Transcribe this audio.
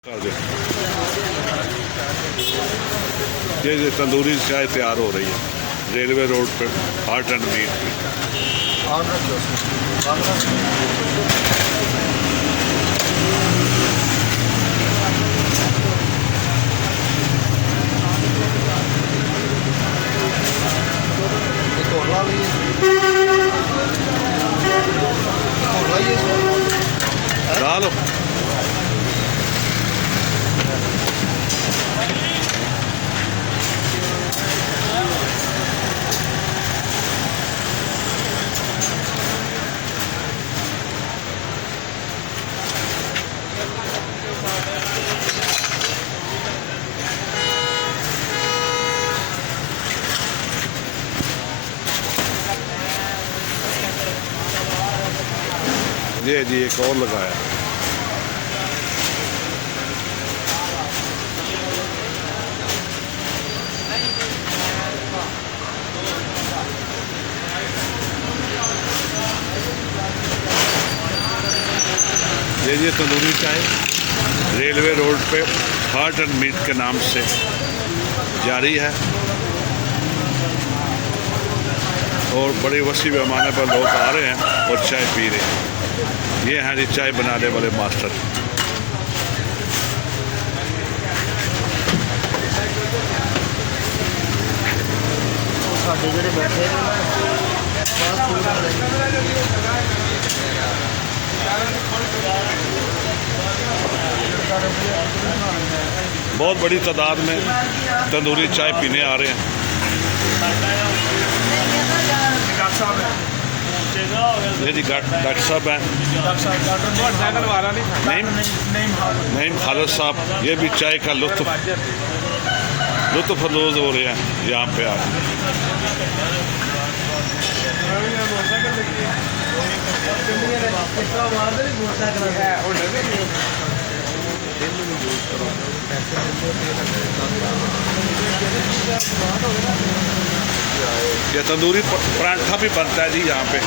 ये तंदूरी चाय तैयार हो रही है रेलवे रोड पे हार्ट एंड मीट की। डालो ये जी एक और लगाया। ये तंदूरी चाय रेलवे रोड पे हार्ट एंड मीट के नाम से जारी है और बड़े वसी पैमाने पर लोग आ रहे हैं और चाय पी रहे हैं। ये हैं जी चाय बनाने वाले मास्टर। बहुत बड़ी तादाद में तंदूरी चाय पीने आ रहे हैं। ये जी डॉक्टर साहब हैं, नईम खालिद साहब। ये भी चाय का लुत्फ अंदोज हो रहे हैं यहाँ पे आके। ये तंदूरी परांठा भी बनता है जी यहाँ पे।